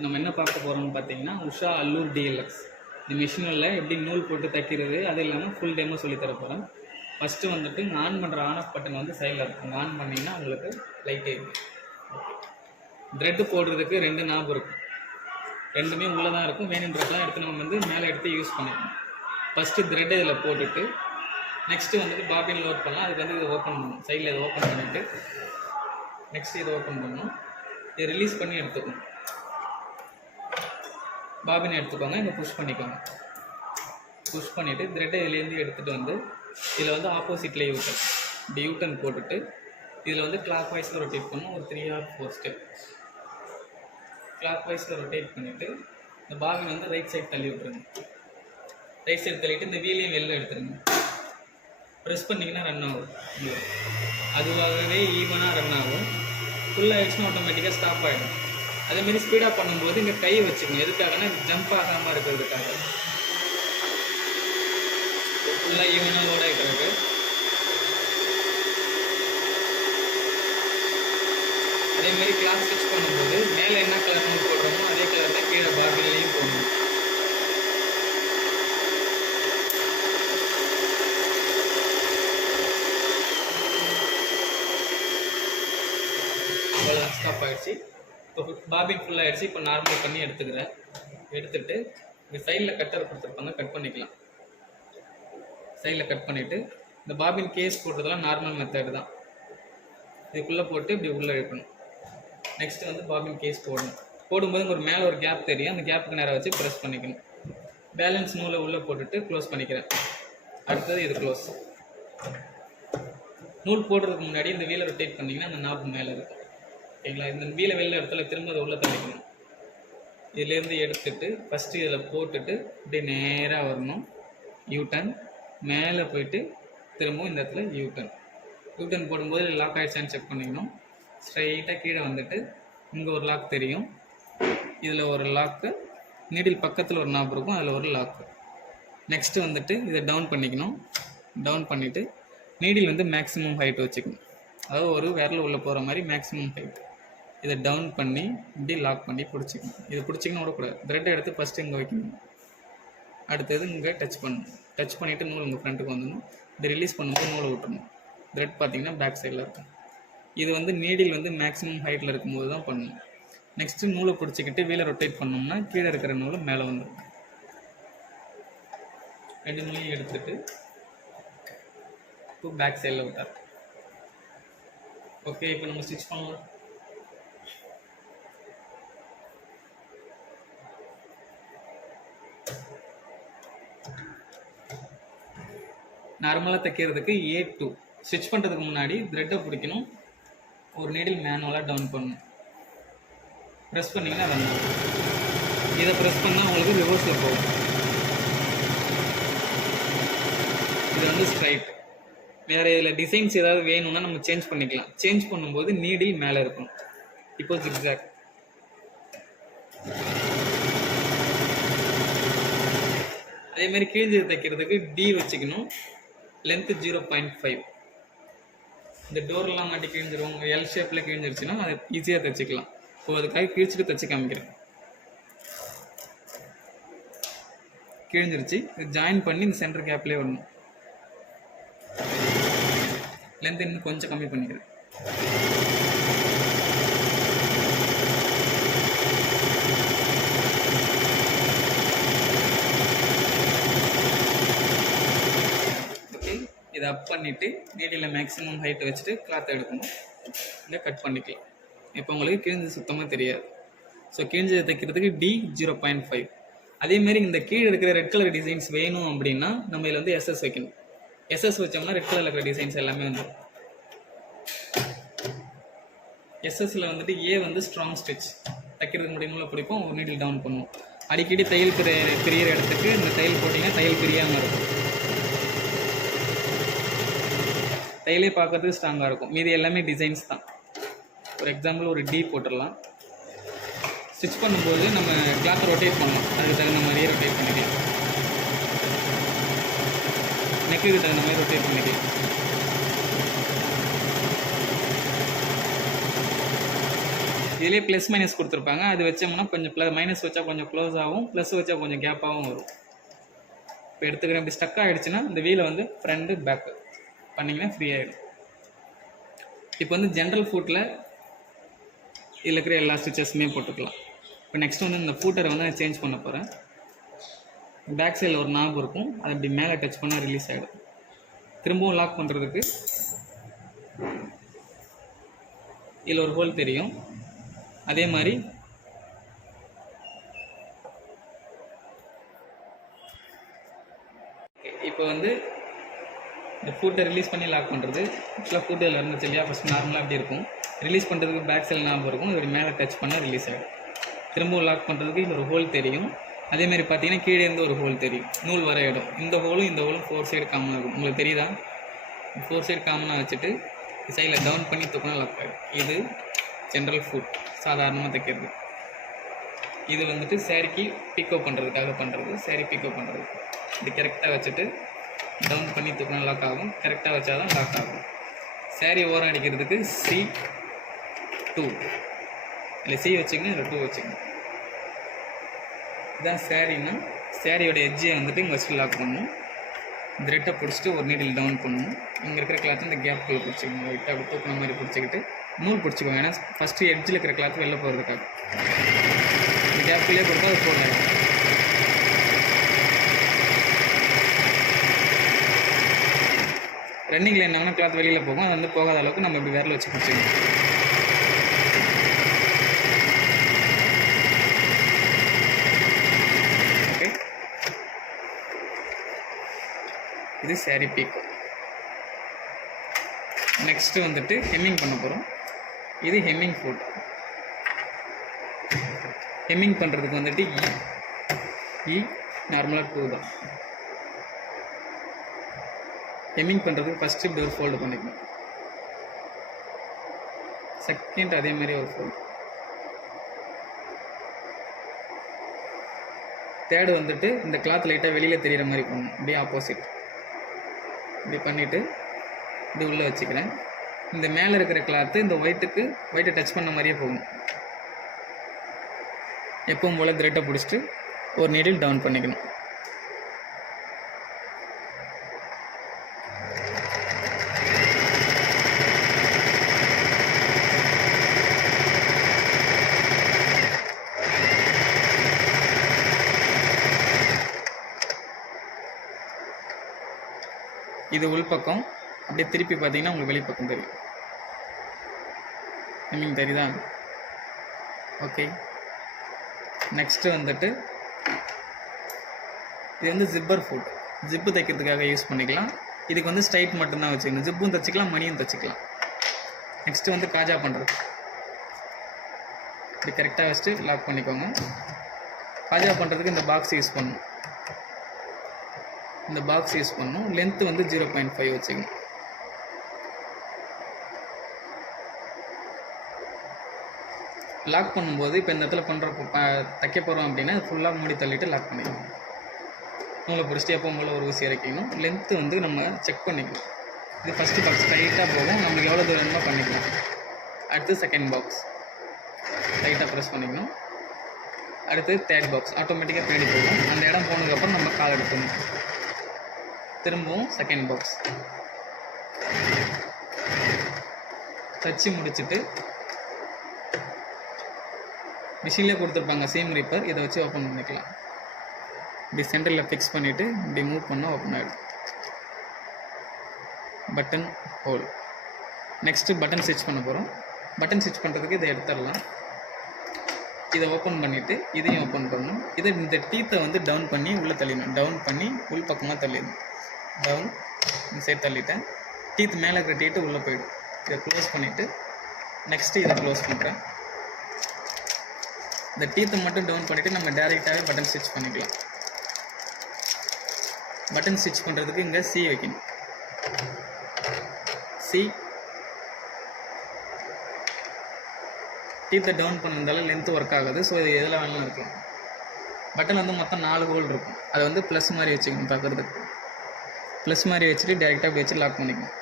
நம்ம என்ன பார்க்க போகிறோம்னு பார்த்தீங்கன்னா உஷா அல்லூர் டிஎல்எக்ஸ். இந்த மிஷினில் எப்படி நூல் போட்டு தைக்கிறது, அது இல்லாமல் ஃபுல் டேமோ சொல்லித்தர போகிறேன். ஃபஸ்ட்டு வந்துட்டு ஆன் பண்ணுற ஆன் ஆஃப் பட்டன் வந்து சைடில் இருக்கும். ஆன் பண்ணிங்கன்னா உங்களுக்கு லைட் எரியும். த்ரெட்டு போடுறதுக்கு 2 நாப் இருக்கும். ரெண்டுமே உள்ளே தான் இருக்கும். வேணுன்றதெல்லாம் எடுத்து நம்ம வந்து மேலே எடுத்து யூஸ் பண்ணிக்கணும். ஃபஸ்ட்டு த்ரெட்டை இதில் போட்டுட்டு நெக்ஸ்ட்டு வந்துட்டு பாபின் லோட் பண்ணலாம். அதுக்கு வந்து இதை ஓப்பன் பண்ணணும். சைடில் இதை ஓப்பன் பண்ணிவிட்டு நெக்ஸ்ட்டு இதை ஓப்பன் பண்ணணும். இதை ரிலீஸ் பண்ணி எடுத்துக்கணும். பாபினை எடுத்துக்கோங்க. இதை புஷ் பண்ணிக்கோங்க. புஷ் பண்ணிவிட்டு த்ரெட்டை இதுலேருந்து எடுத்துகிட்டு வந்து இதில் வந்து ஆப்போசிட்டில் யூட்டன், இப்படி யூட்டன் போட்டுட்டு இதில் வந்து கிளாக் வைஸில் ரொட்டேட் பண்ணணும். ஒரு 3 or 4 ஸ்டெப் கிளாக் வைஸில் ரொட்டேட் பண்ணிவிட்டு இந்த பாபின் வந்து ரைட் சைடு தள்ளி விட்டுருங்க. ரைட் சைடு தள்ளிவிட்டு இந்த வீலையும் வெளில எடுத்துருங்க. ப்ரெஸ் பண்ணிங்கன்னா ரன் ஆகும். அதுவாகவே ஈவனாக ரன் ஆகும். ஃபுல்லாகிடுச்சுன்னா ஆட்டோமேட்டிக்காக ஸ்டாப் ஆகிடும். அதேமாரி ஸ்பீடாக பண்ணும்போது இங்கே கையை வச்சுக்கணும். எதுக்காகனா ஜம்ப் ஆகாமல் இருக்கிறதுக்காக. ஃபுல்லாக ஈவனாக லோட் ஆகிட்டு அதேமாரி கிளாஸ் ஸ்டிச் பண்ணும்போது மேலே என்ன கலர் நோட் போடுறோமோ அதே கலர் தான் கீழே பாபிலையும் போடணும். அவ்வளோ ஸ்டாப் ஆகிடுச்சு. இப்போ பாபின் ஃபுல்லாக ஆகிடுச்சு. இப்போ நார்மல் பண்ணி எடுத்துக்கிறேன். எடுத்துகிட்டு இந்த சைடில் கட்டர் கொடுத்துருப்பாங்க, கட் பண்ணிக்கலாம். சைடில் கட் பண்ணிவிட்டு இந்த பாபின் கேஸ் போடுறதெல்லாம் நார்மல் மெத்தட் தான். இதுக்குள்ளே போட்டு இப்படி உள்ளே இழுக்கணும். நெக்ஸ்ட்டு வந்து பாபின் கேஸ் போடணும். போடும்போது ஒரு மேலே ஒரு கேப் தெரியும். அந்த கேப்புக்கு நேராக வச்சு ப்ரெஸ் பண்ணிக்கணும். பேலன்ஸ் நூலை உள்ளே போட்டுட்டு க்ளோஸ் பண்ணிக்கிறேன். அடுத்தது இது க்ளோஸ். நூல் போடுறதுக்கு முன்னாடி இந்த வீலை ரொட்டேட் பண்ணிங்கன்னா அந்த நாப்பு மேலே இருக்கும். ஓகேங்களா? இந்த வீலை வெளில இடத்துல திரும்ப அதை உள்ளே தள்ளிக்கணும். இதுலேருந்து எடுத்துட்டு ஃபஸ்ட்டு இதில் போட்டுட்டு இப்படி நேராக வரணும். யூட்டன் மேலே போயிட்டு திரும்பவும் இந்த இடத்துல யூட்டன் போடும்போது லாக் ஆகிடுச்சான்னு செக் பண்ணிக்கணும். ஸ்ட்ரைட்டாக கீழே வந்துட்டு இங்கே ஒரு லாக் தெரியும். இதில் ஒரு லாக்கு, நீடில் பக்கத்தில் ஒரு நாப் இருக்கும், அதில் ஒரு லாக்கு. நெக்ஸ்ட்டு வந்துட்டு இதை டவுன் பண்ணிக்கணும். டவுன் பண்ணிவிட்டு நீடில் வந்து மேக்ஸிமம் ஹைட் வச்சுக்கணும். அதாவது ஒரு விரல் உள்ளே போகிற மாதிரி மேக்ஸிமம் ஹைட். இதை டவுன் பண்ணி இப்படி லாக் பண்ணி பிடிச்சிக்கணும். இதை பிடிச்சிக்கணும் விடக்கூடாது. த்ரெட்டை எடுத்து ஃபஸ்ட்டு இங்கே வைக்கணும். அடுத்தது இங்கே டச் பண்ணணும். டச் பண்ணிவிட்டு நூல் உங்கள் ஃப்ரண்ட்டுக்கு வந்துடணும். இதை ரிலீஸ் பண்ணும்போது நூலை விட்டுறணும். த்ரெட் பார்த்திங்கன்னா பேக் சைடில் இருக்கும். இது வந்து நீடில் வந்து மேக்ஸிமம் ஹைட்டில் இருக்கும்போது தான் பண்ணணும். நெக்ஸ்ட்டு நூலை பிடிச்சிக்கிட்டு வீலை ரொட்டேட் பண்ணோம்னா கீழே இருக்கிற நூலை மேலே வந்துடும். 2 நூலையும் எடுத்துகிட்டு இப்போ பேக் சைடில் விட்டார். ஓகே, இப்போ நம்ம ஸ்டிச் பண்ணலாம். நார்மலாக தைக்கிறதுக்கு A2 ஸ்டிச் பண்ணுறதுக்கு முன்னாடி த்ரெட்டை பிடிக்கணும். ஒரு நீடில் மேனுவலாக டவுன் பண்ணணும். ப்ரெஸ் பண்ணிங்கன்னா ரன் ஆகும். இதை ப்ரெஸ் பண்ணால் உங்களுக்கு ரிவர்ஸில் போகும். இது வந்து ஸ்ட்ரைட். வேறு இதில் டிசைன்ஸ் ஏதாவது வேணும்னா நம்ம சேஞ்ச் பண்ணிக்கலாம். சேஞ்ச் பண்ணும்போது நீடில் மேலே இருக்கும். இப்போ ஜிக்ஸாக். அதேமாதிரி கீழ்ச்சி தைக்கிறதுக்கு D வச்சுக்கணும். லென்த்து 0.5. இந்த டோர்லாம் மாட்டி கிழிஞ்சிரும். எல் ஷேப்பில் கிழிஞ்சிருச்சுன்னா அதை ஈஸியாக தைச்சிக்கலாம். இப்போ அதுக்காக கிழிச்சிட்டு தைச்சி காமிக்கிறேன். கிழிஞ்சிருச்சு. இது ஜாயின் பண்ணி இந்த சென்டர் கேப்லேயே வரணும். லென்த் இன்னும் கொஞ்சம் கம்மி பண்ணிக்கிறேன். இதை அப் பண்ணிவிட்டு நீடில் மேக்ஸிமம் ஹைட் வச்சுட்டு கிளாத்தை எடுக்கணும். இதை கட் பண்ணிக்கலாம். இப்போ உங்களுக்கு கிழிஞ்சது சுத்தமாக தெரியாது. ஸோ கிழிஞ்சதை தைக்கிறதுக்கு D 0.5. அதேமாரி இந்த கீழே இருக்கிற ரெட் கலர் டிசைன்ஸ் வேணும் அப்படின்னா நம்ம இதில் வந்து SS வைக்கணும். SS வச்சோம்னா ரெட் கலரில் இருக்கிற டிசைன்ஸ் எல்லாமே வந்துடும். SSல வந்துட்டு A வந்து ஸ்ட்ராங் ஸ்டிச் தைக்கிறதுக்கு முடியும்ல பிடிக்கும். ஒரு நீடில் டவுன் பண்ணுவோம். அடிக்கடி தையல் பிரியிற இடத்துக்கு இந்த தையல் போட்டிங்கன்னா தையல் பிரியாமல் இருக்கும். தையலே பார்க்கறதுக்கு ஸ்ட்ராங்காக இருக்கும். மீதி எல்லாமே டிசைன்ஸ் தான். ஒரு எக்ஸாம்பிள் ஒரு D போட்டுடலாம். ஸ்டிச் பண்ணும்போது நம்ம கிளாத்தை ரொட்டேட் பண்ணலாம். அதுக்கு தகுந்த மாதிரியே ரொட்டேட் பண்ணிக்கலாம். நெக்குக்கு தகுந்த மாதிரி ரொட்டேட் பண்ணிக்கலாம். இதிலே ப்ளஸ் மைனஸ் கொடுத்துருப்பாங்க. அது வச்சோம்னா கொஞ்சம் மைனஸ் வச்சா கொஞ்சம் க்ளோஸ் ஆகும், ப்ளஸ் வச்சா கொஞ்சம் கேப்பாகவும் வரும். இப்போ எடுத்துக்கிறேன். இப்படி ஸ்டக் ஆகிடுச்சுன்னா இந்த வீலை வந்து ஃப்ரண்ட்டு பேக்கு பண்ணிங்கன்னா ஃப்ரீ ஆகிடும். இப்போ வந்து ஜென்ரல் ஃபுட்டில் இதில் இருக்கிற எல்லா ஸ்டிச்சஸுமே போட்டுக்கலாம். இப்போ நெக்ஸ்ட் வந்து இந்த ஃபூட்டரை வந்து நான் சேஞ்ச் பண்ண போகிறேன். பேக் சைடில் ஒரு நாப் இருக்கும், அது அப்படி மேலே டச் பண்ணால் ரிலீஸ் ஆகிடும். திரும்பவும் லாக் பண்ணுறதுக்கு இதில் ஒரு ஹோல் தெரியும். அதே மாதிரி இப்போ வந்து இந்த ஃபூட்டை ரிலீஸ் பண்ணி லாக் பண்ணுறது. ஆக்சுவலாக ஃபூட்டு இதில் இருந்துச்சு இல்லையா, ஃபஸ்ட் நார்மலாக அப்படி இருக்கும். ரிலீஸ் பண்ணுறதுக்கு பேக் சைடில் நாப் இருக்கும், இப்படி மேலே டச் பண்ணால் ரிலீஸ் ஆகிடும். திரும்பவும் லாக் பண்ணுறதுக்கு இதில் ஒரு ஹோல் தெரியும். அதேமாதிரி பார்த்தீங்கன்னா கீழே இருந்து ஒரு ஹோல் தெரியும், நூல் வர இடம். இந்த ஹோலும் 4 சைடு காமனாக இருக்கும். உங்களுக்கு தெரியுதா? 4 சைடு காமனாக வச்சுட்டு சைடில் டவுன் பண்ணி தூக்கினா லாக் ஆகிடும். இது ஜென்ரல் ஃபுட் சாதாரணமாக தைக்கிறது. இது வந்துட்டு சேரீக்கு பிக்கோ பண்ணுறதுக்காக பண்ணுறது. சேரீ பிக்கோ பண்ணுறது இது கரெக்டாக வச்சுட்டு டவுன் பண்ணி தூக்கினா லாக் ஆகும். கரெக்டாக வச்சா தான் லாக் ஆகும். சேரீ ஓரம் அடிக்கிறதுக்கு C2 இல்லை C வச்சுக்கணும், இல்லை 2 வச்சுக்கணும். இதுதான் சேரீன்னா சேரீயோட எட்ஜியை வந்துட்டு இங்கே வச்சு லாக் பண்ணணும். த்ரெட்டை பிடிச்சிட்டு ஒரு நீடில் டவுன் பண்ணணும். இங்கே இருக்கிற கிளாத்து இந்த கேப்புக்குள்ளே பிடிச்சிக்கணும். லைட்டாக அப்படி தூக்கின மாதிரி பிடிச்சிக்கிட்டு நூல் பிடிச்சிக்கோங்க. ஏன்னா ஃபஸ்ட்டு எட்ஜில் இருக்கிற கிளாத்து வெளில போகிறதுக்காக இந்த கேப்புக்குள்ளே கொடுத்தா அது போடலாம். ரன்னிங்கில் என்னாங்கன்னா கிளாத் வெளியில் போகும், அது வந்து போகாத அளவுக்கு நம்ம இப்படி விரல வச்சு பிடிச்சிக்கணும். ஓகே, இது சாரி பீக். நெக்ஸ்ட்டு வந்துட்டு ஹெம்மிங் பண்ண போகிறோம். இது ஹெம்மிங் ஃபுட். ஹெம்மிங் பண்ணுறதுக்கு வந்துட்டு இ நார்மலாக 2 தான். ஹெம்மிங் பண்ணுறதுக்கு ஃபஸ்ட்டு இப்படி ஒரு ஃபோல்டு பண்ணிக்கணும். செகண்ட் அதேமாதிரி ஒரு ஃபோல்டு. தேர்டு வந்துட்டு இந்த கிளாத் லைட்டாக வெளியில் தெரிகிற மாதிரி பண்ணணும். இப்படி ஆப்போசிட் இப்படி பண்ணிவிட்டு இப்படி உள்ளே வச்சுக்கிறேன். இந்த மேலே இருக்கிற கிளாத்து இந்த ஒயிட்டை டச் பண்ண மாதிரியே போகணும். எப்பவும் போல் த்ரெட்டை பிடிச்சிட்டு ஒரு நீடில் டவுன் பண்ணிக்கணும். இது உள்பக்கம். அப்படியே திருப்பி பார்த்தீங்கன்னா உங்களுக்கு வெளிப்பக்கம் தெரியும். ஹெம்மிங் தெரியுதா? ஓகே, நெக்ஸ்ட்டு வந்துட்டு இது வந்து ஜிப்பர் ஃபுட். ஜிப்பு தைக்கிறதுக்காக யூஸ் பண்ணிக்கலாம். இதுக்கு வந்து ஸ்ட்ரைட் மட்டும்தான் வச்சுக்கணும். ஜிப்பும் தைச்சிக்கலாம், மணியும் தைச்சிக்கலாம். நெக்ஸ்ட்டு வந்து காஜா பண்ணுறது. இப்படி கரெக்டாக வச்சுட்டு லாக் பண்ணிக்கோங்க. காஜா பண்ணுறதுக்கு இந்த பாக்ஸ் யூஸ் பண்ணணும். இந்த பாக்ஸ் யூஸ் பண்ணணும். லென்த்து வந்து 0.5 வச்சுக்கணும். லாக் பண்ணும்போது இப்போ இந்த இடத்துல தைக்க போகிறோம் அப்படின்னா ஃபுல்லாக மூடி தள்ளிட்டு லாக் பண்ணிக்கணும். நூலை பிடிச்சிட்டு எப்போ போல் ஒரு ஊசி இறக்கணும். லென்த்து வந்து நம்ம செக் பண்ணிக்கணும். இது ஃபஸ்ட்டு பாக்ஸ் டைட்டாக போகும், நம்மளுக்கு எவ்வளோ தூரம் வேணுமோ பண்ணிக்கலாம். அடுத்து செகண்ட் பாக்ஸ் டைட்டாக ப்ரெஸ் பண்ணிக்கணும். அடுத்து தேர்ட் பாக்ஸ் ஆட்டோமேட்டிக்காக தேடி போகும். அந்த இடம் போனதுக்கப்புறம் நம்ம கால் எடுக்கணும். திரும்பவும் செகண்ட் பாக்ஸ் தச்சு முடிச்சுட்டு மிஷின்லேயே கொடுத்துருப்பாங்க சீம் ரீப்பர், இதை வச்சு ஓப்பன் பண்ணிக்கலாம். இப்படி சென்டரில் ஃபிக்ஸ் பண்ணிவிட்டு இப்படி மூவ் பண்ணால் ஓப்பன் ஆகிடும். Button whole. Next button stitch பண்ண போகிறோம். பட்டன் ஸ்டிச் பண்ணுறதுக்கு இதை எடுத்துடலாம். இதை ஓப்பன் பண்ணிவிட்டு இதையும் ஓப்பன் பண்ணணும். இந்த டீத்தை வந்து டவுன் பண்ணி உள்ளே தள்ளிடணும். டவுன் பண்ணி உள் பக்கமாக தள்ளிடணும். டவுன் இந்த சைடு தள்ளிட்டேன். டீத் மேலே இருக்கிற டீட்டு உள்ளே போய்டும். இதை க்ளோஸ் பண்ணிவிட்டு நெக்ஸ்ட்டு இதை க்ளோஸ் பண்ணுறேன். இந்த டீத்தை மட்டும் டவுன் பண்ணிவிட்டு நம்ம டேரெக்டாகவே பட்டன் ஸ்டிச் பண்ணிக்கலாம். பட்டன் ஸ்டிச் பண்ணுறதுக்கு இங்கே சி வைக்கணும். சி டீத்தை டவுன் பண்ணதால லென்த்து ஒர்க் ஆகாது. ஸோ இது எதில் வேணாலும் இருக்கலாம். பட்டன் வந்து மொத்தம் 4 ஹோல் இருக்கும். அதை வந்து ப்ளஸ் மாதிரி வச்சுக்கணும். பார்க்குறதுக்கு ப்ளஸ் மாதிரி வச்சுட்டு டேரெக்டாக அப்படி வச்சு லாக் பண்ணிக்கணும்.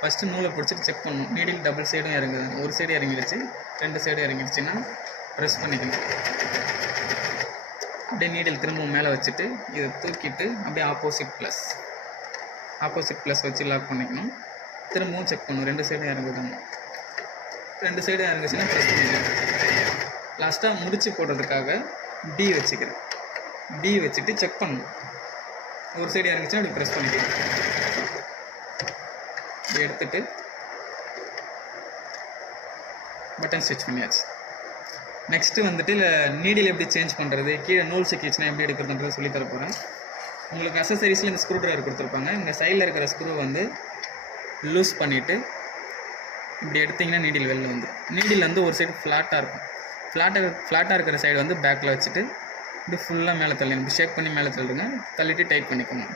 ஃபஸ்ட்டு நூலை பிடிச்சிட்டு செக் பண்ணணும். நீடில் டபுள் சைடும் இறங்குது, ஒரு சைடு இறங்கிடுச்சு, 2 சைடும் இறங்கிடுச்சுன்னா ப்ரெஸ் பண்ணிக்கணும். அப்படியே நீடில் திரும்பவும் மேலே வச்சுட்டு இதை தூக்கிட்டு அப்படியே ஆப்போசிட் ப்ளஸ் வச்சு லாக் பண்ணிக்கணும். திரும்பவும் செக் பண்ணணும், 2 சைடும் இறங்குதுன்னு. 2 சைடும் இறங்குச்சுன்னா ப்ரெஸ் பண்ணிக்கணும். லாஸ்ட்டாக முடிச்சு போடுறதுக்காக டி வச்சுக்கிறேன். டி வச்சுட்டு செக் பண்ணணும், ஒரு சைடு இறங்குச்சுன்னா அப்படி ப்ரெஸ் பண்ணிக்கலாம். எடுத்துட்டு பட்டன் ஸ்டிச் பண்ணியாச்சு. நெக்ஸ்ட்டு வந்துட்டு நீடில் எப்படி சேஞ்ச் பண்ணுறது, கீழே நூல் சிக்கிச்சுன்னா எப்படி எடுக்கிறதுன்றது சொல்லி தர போகிறேன். உங்களுக்கு அசசரிஸில் இந்த ஸ்க்ரூ ட்ரைவர் கொடுத்துருப்பாங்க. இந்த சைடில் இருக்கிற ஸ்க்ரூ வந்து லூஸ் பண்ணிவிட்டு இப்படி எடுத்திங்கன்னா நீடில் வெளில வந்து, நீடில் வந்து ஒரு சைடு ஃப்ளாட்டாக இருக்கும். ஃப்ளாட்டாக இருக்கிற சைடு வந்து பேக்கில் வச்சுட்டு இப்படி ஃபுல்லாக மேலே தள்ளிடும். இப்படி ஷேக் பண்ணி மேலே தள்ளுங்க, தள்ளிட்டு டைட் பண்ணிக்கோங்க.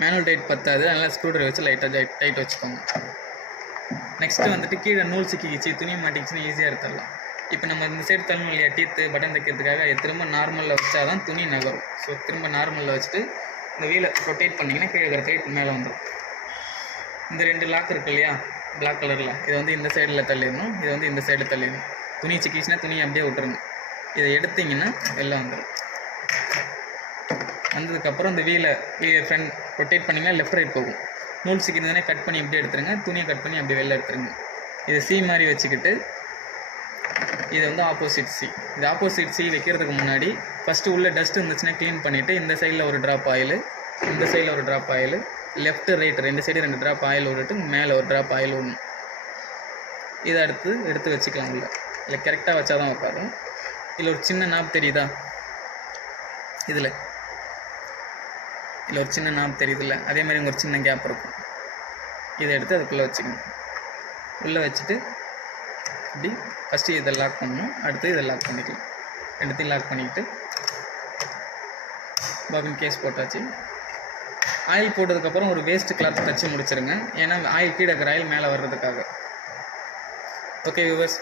மேனுவல் டைட் பத்தாது, அதனால் ஸ்க்ரூ ட்ரைவர் வச்சு லைட்டாக டைட் வச்சுக்கோங்க. நெக்ஸ்ட்டு வந்துட்டு கீழே நூல் சிக்கிச்சு, துணி மாட்டிக்கிச்சுன்னா ஈஸியாக எடுத்துடலாம். இப்போ நம்ம இந்த சைடு தள்ளணும் இல்லையா, டீத்து பட்டன் தைக்கிறதுக்காக திரும்ப நார்மலில் வச்சா தான் துணி நகரும். ஸோ திரும்ப நார்மலில் வச்சுட்டு இந்த வீலை ரொட்டேட் பண்ணிங்கன்னா கீழே இருக்கிற டைட் மேலே வந்துடும். இந்த 2 லாக் இருக்கு இல்லையா பிளாக் கலரில், இதை வந்து இந்த சைடில் தள்ளிடணும், இது வந்து இந்த சைடில் தள்ளிடணும். துணி சிக்கிச்சுன்னா துணியை அப்படியே விட்டுருங்க. இதை எடுத்திங்கன்னா வெளில வந்துடும். வந்ததுக்கப்புறம் இந்த வீலை ஃப்ரண்ட் ரொட்டேட் பண்ணிங்கன்னா லெஃப்ட் ரைட் போகும். நூல் சிக்கிருந்தோடனே கட் பண்ணி இப்படி எடுத்துருங்க, துணியை கட் பண்ணி அப்படியே வெளில எடுத்துருங்க. இதை சி மாதிரி வச்சுக்கிட்டு இது வந்து ஆப்போசிட் சி. இது ஆப்போசிட் சி வைக்கிறதுக்கு முன்னாடி ஃபஸ்ட்டு உள்ள டஸ்ட் இருந்துச்சுன்னா க்ளீன் பண்ணிவிட்டு இந்த சைடில் ஒரு ட்ராப் ஆயில், இந்த சைடில் ஒரு drop oil, left right 2 side 2 drop oil விட்டுட்டு மேலே ஒரு ட்ராப் ஆயில் விடணும். இதை எடுத்து வச்சுக்கலாம். இல்லை கரெக்டாக வச்சா தான் உட்காரும். இதில் ஒரு சின்ன நாப் தெரியுதா, இதில் ஒரு சின்ன நாப் தெரியுதில்ல, அதே மாதிரி இங்கே ஒரு சின்ன கேப் இருக்கும். இதை எடுத்து அதுக்குள்ளே வச்சுக்கணும். உள்ளே வச்சுட்டு இப்படி ஃபஸ்ட்டு இதை லாக் பண்ணணும், அடுத்து இதை லாக் பண்ணிக்கலாம். 2த்தையும் லாக் பண்ணிக்கிட்டு பாபின் கேஸ் போட்டாச்சு. ஆயில் போட்டதுக்கப்புறம் ஒரு வேஸ்ட் கிளாத் தச்சு முடிச்சிருங்க, ஏன்னா ஆயில் கீழே இருக்கிற ஆயில் மேலே வர்றதுக்காக. Okay viewers,